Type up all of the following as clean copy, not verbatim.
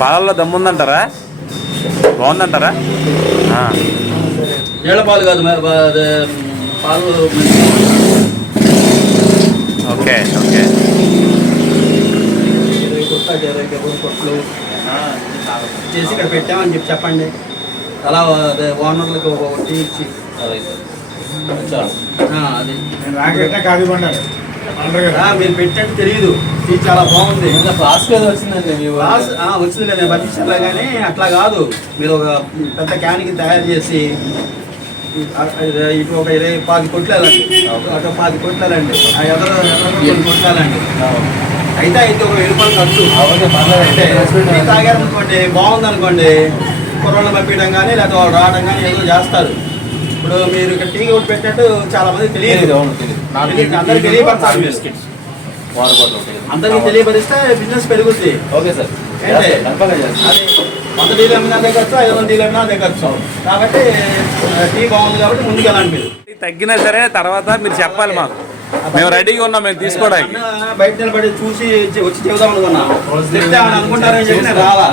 పాలల్లో దమ్ముందంటారా? బాగుందంటారా? నీళ్ళ పాలు కాదు, పాలు. Okay okay. 20 కొట్లు చేసి ఇక్కడ పెట్టామని చెప్పండి. అలా ఓనర్లకు ఒకటి ఇచ్చి అది మీరు పెట్టినట్టు తెలియదు. ఇది చాలా బాగుంది. వచ్చింది నేను పంపించలే, కానీ అట్లా కాదు. మీరు ఒక పెద్ద క్యాన్కి తయారు చేసి ఇటు ఒక 20 కొట్లాలండి, అటు 10 కొట్లాలండి, ఆ ఎదురు కొట్లాలండి. అయితే ఒక 1000 రూపాయలు ఖర్చు. అంటే తాగారనుకోండి, బాగుంది అనుకోండి, కుర్రోళ్ళు పంపించడం కానీ లేకపోతే వాళ్ళు రావడం కానీ ఏదో చేస్తారు. ఇప్పుడు మీరు ఇక్కడ టీ ఒకటి పెట్టినట్టు చాలా మంది తెలియదు. అందరికి తెలియపరచాలి. అందరికి తెలియపరిస్తే బిజినెస్ పెరుగుద్ది. Okay sir. అది 100 డీలు అమ్మినా అదే ఖర్చు, 500 డీలు అమ్మినా అదే ఖర్చు. కాబట్టి టీ బాగుంది కాబట్టి ముందుకు వెళ్ళండి. మీరు తగ్గినా సరే తర్వాత మీరు చెప్పాలి మాకు. మేము రెడీగా ఉన్నాం, మేము తీసుకోవడానికి. బయట నిలబడి చూసి వచ్చి చెబుదాం అనుకున్నా. చెప్తే అనుకుంటారని చెప్పి నేను రాలా.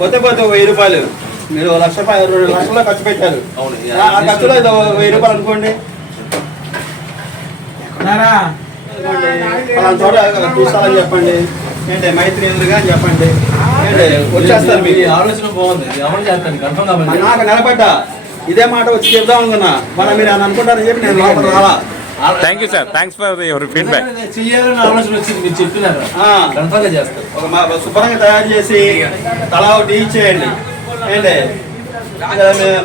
పోతే 1000 రూపాయలు మీరు 1,00,000 2 లక్షల్లో ఖర్చు పెట్టారు. ఆ ఖర్చులో 1000 రూపాయలు అనుకోండి. పలానా చోట చూస్తారని చెప్పండి. ఏంటి మైత్రి ఎదురుగా అని చెప్పండి. వచ్చేస్తారు. మీకు ఆలోచన బాగుంది, నాకు నిలబడ్డా ఇదే మాట వచ్చి చెప్దాం అనుకున్నా. మనం మీరు అని అనుకుంటారని చెప్పి నేను లోపల రాలా. Thank you sir, thanks for your feedback. శుభ్రంగా తయారు చేసి తలా ఒకటి ఇచ్చేయండి. ఏంటి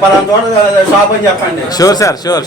పలానా చోట షాప్ అని చెప్పండి. Sure sir, sure.